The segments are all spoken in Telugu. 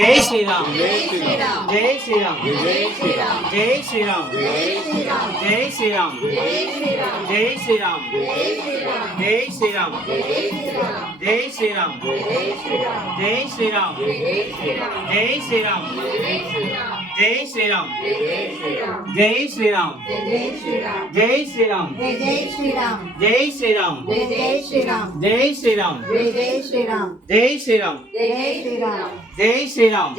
జై శ్రీరామ్ జై శ్రీరామ్ జై శ్రీరామ్ జై శ్రీరామ్ జై శ్రీరామ్ జై శ్రీరామ్ జై శ్రీరామ్ జై శ్రీరామ్ జై శ్రీరామ్ జై శ్రీరామ్ జై శ్రీరామ్ జై శ్రీరామ్ జై శ్రీరామ్ జై శ్రీరామ్ జై శ్రీరామ్ జై శ్రీరామ్ జై శ్రీరామ్ జై శ్రీరామ్ జై శ్రీరామ్ జై జై శ్రీరామ్ జై శ్రీరామ్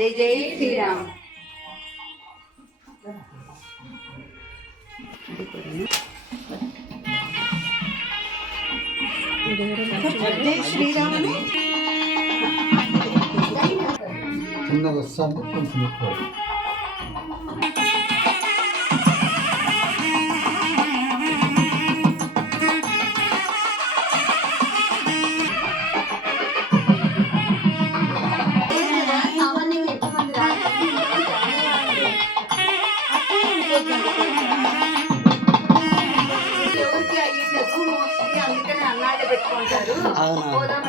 అని చిన్నగా వస్తాను కొంచెం ఎక్కువ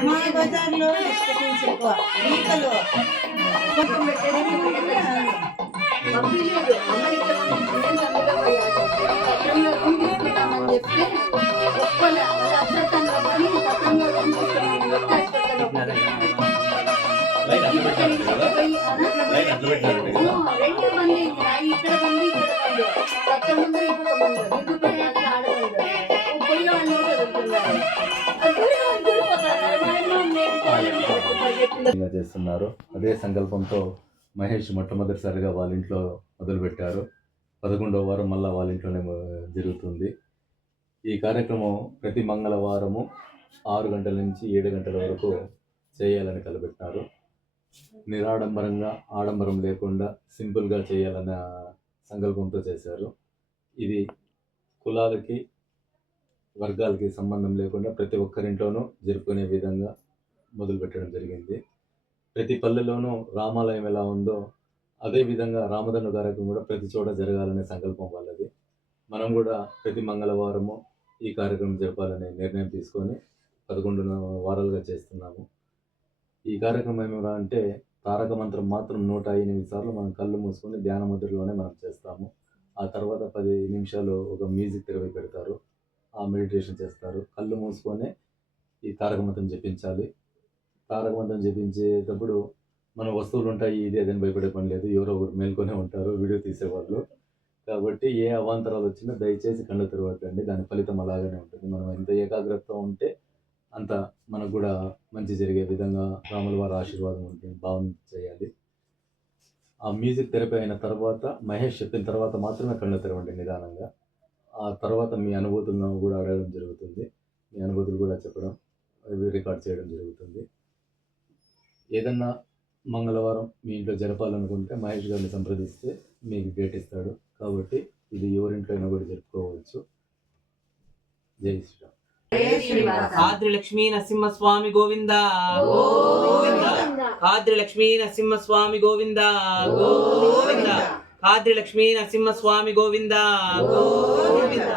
మా బజార్లో చేస్తున్నారు. అదే సంకల్పంతో మహేష్ మొట్టమొదటిసారిగా వాళ్ళ ఇంట్లో మొదలుపెట్టారు. 11వ వారం మళ్ళీ వాళ్ళ ఇంట్లోనే జరుగుతుంది. ఈ కార్యక్రమం ప్రతి మంగళవారము 6 గంటల నుంచి 7 గంటల వరకు చేయాలని తలపెట్టినారు. నిరాడంబరంగా, ఆడంబరం లేకుండా సింపుల్గా చేయాలన్న సంకల్పంతో చేశారు. ఇది కులాలకి, వర్గాలకి సంబంధం లేకుండా ప్రతి ఒక్కరింట్లోనూ జరుపుకునే విధంగా మొదలుపెట్టడం జరిగింది. ప్రతి పల్లెలోనూ రామాలయం ఎలా ఉందో అదేవిధంగా రామధను కార్యక్రమం కూడా ప్రతి చోట జరగాలనే సంకల్పం వాళ్ళది. మనం కూడా ప్రతి మంగళవారము ఈ కార్యక్రమం జరపాలనే నిర్ణయం తీసుకొని 11 వారాలుగా చేస్తున్నాము. ఈ కార్యక్రమం ఏమిరా అంటే తారక మంత్రం మాత్రం 108 సార్లు మనం కళ్ళు మూసుకొని ధ్యాన ముద్రలోనే మనం చేస్తాము. ఆ తర్వాత 10 నిమిషాలు ఒక మ్యూజిక్ తెరవి పెడతారు, ఆ మెడిటేషన్ చేస్తారు. కళ్ళు మూసుకొని ఈ తారక మంత్రం జపించాలి. తారక మంత్రం జపించేటప్పుడు మన వస్తువులు ఉంటాయి, ఇది అదని భయపడే పని లేదు. ఎవరో ఒకరు మేల్కొనే ఉంటారు వీడియో తీసేవాళ్ళు. కాబట్టి ఏ అవాంతరాలు వచ్చినా దయచేసి కళ్ళు తెరవద్దండి. దాని ఫలితం అలాగనే ఉంటుంది. మనం ఎంత ఏకాగ్రత ఉంటే అంత మనకు కూడా మంచి జరిగే విధంగా రాముల వారి ఆశీర్వాదం ఉంటుంది, భావన చేయాలి. ఆ మ్యూజిక్ థెరపీ అయిన తర్వాత మహేష్ చెప్పిన తర్వాత మాత్రమే కళ్ళు తెరవండి నిదానంగా. ఆ తర్వాత మీ అనుభూతులను కూడా అడగడం జరుగుతుంది. మీ అనుభూతులు కూడా చెప్పడం, రికార్డ్ చేయడం జరుగుతుంది. ఏదన్నా మంగళవారం మీ ఇంట్లో జరపాలనుకుంటే మహేష్ గారిని సంప్రదిస్తే మీకు డేట్ ఇస్తాడు. కాబట్టి ఇది ఎవరింట్లో అయినా కూడా జరుపుకోవచ్చు. జై శ్రీరామ్. ఆద్రి లక్ష్మీ నరసింహస్వామి గోవింద గోవింద. ఆద్రి లక్ష్మీ నరసింహస్వామి గోవింద గోవింద. ఆద్రి లక్ష్మీ నరసింహస్వామి గోవింద గోవింద.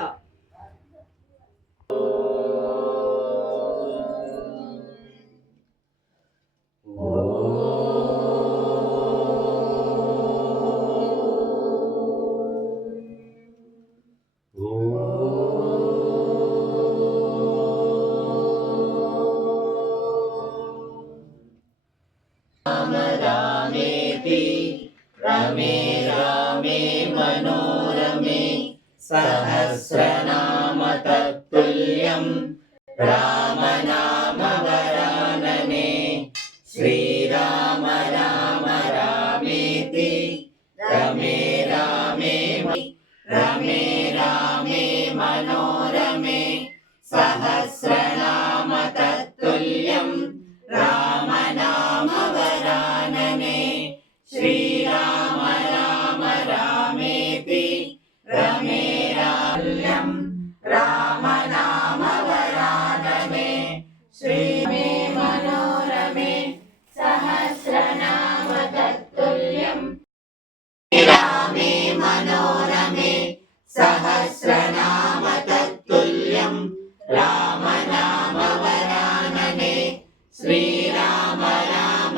రమే రామే మనోరమే సహస్రనామ తత్తుల్యం రామనామ వరాననే శ్రీరామ రామ రామేతి రమే రామే రమే రామే మనోరమే సహస్రనామ తత్తుల్యం రామనామ వరాననే శ్రీరామ రామ రామేతి రమే రామ్యం రామనామ వరాననే శ్రీమే మనోరమే సహస్రనామ తత్తుల్యం రామే మనోరమే సహస్రనామ తత్తుల్యం రామనామ వరాననే శ్రీరామ రామ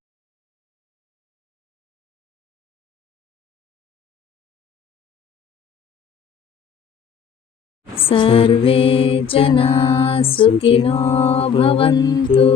सर्वे जना सुखिनो भवन्तु।